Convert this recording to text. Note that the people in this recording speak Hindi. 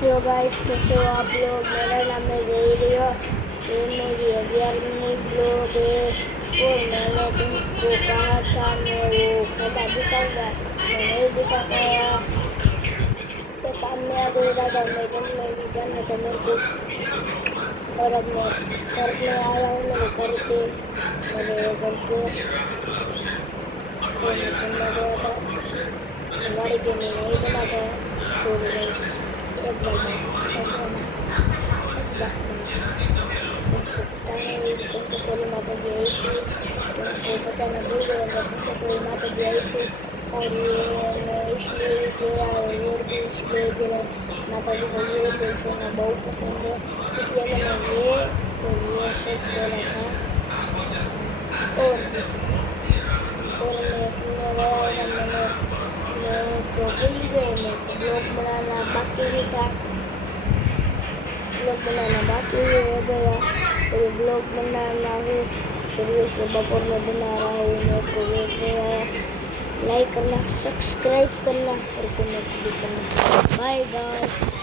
हेलो गाइस, कैसे हो आप लोग। मेरा नाम है जहीरिया। ये मेरी 11वीं ब्लॉग है और मैंने तुमको कहा था मैं वो खड्डा दिखाऊंगा, मैं नहीं दिखा पाया। तो काम में आ गई था, मैं तुमने भी जाना था मेरे को। और अब मैं घर में आया हूँ, मेरे घर पे और मैं चलने गया था गाड़ी पे। मैं नहीं बना पाया। सॉरी गाइस, एक बार तुमको पता है, तुमको सोरी माता जी आई थी, तुमको बताना भूल गया मैं। तुमको सोरी माता जी आई थी और ये मैं इसलिए गया और भी इसलिए मेरे माता जी को ये कोई सुनना बहुत पसंद है, इसलिए मैंने ये सब बोला था। और मैं सुनने गया था, मैं तो भूल ही गई। मेरे को ब्लॉग बनाना बाकी ही था, ब्लॉग बनाना बाकी ही रह गया। और ब्लॉग बनाना हूँ सुबह से बपोर में बना रहा हूँ। मेरे को वेट नहीं आया। लाइक करना, सब्सक्राइब करना और कमेंट भी करना। Bye guys.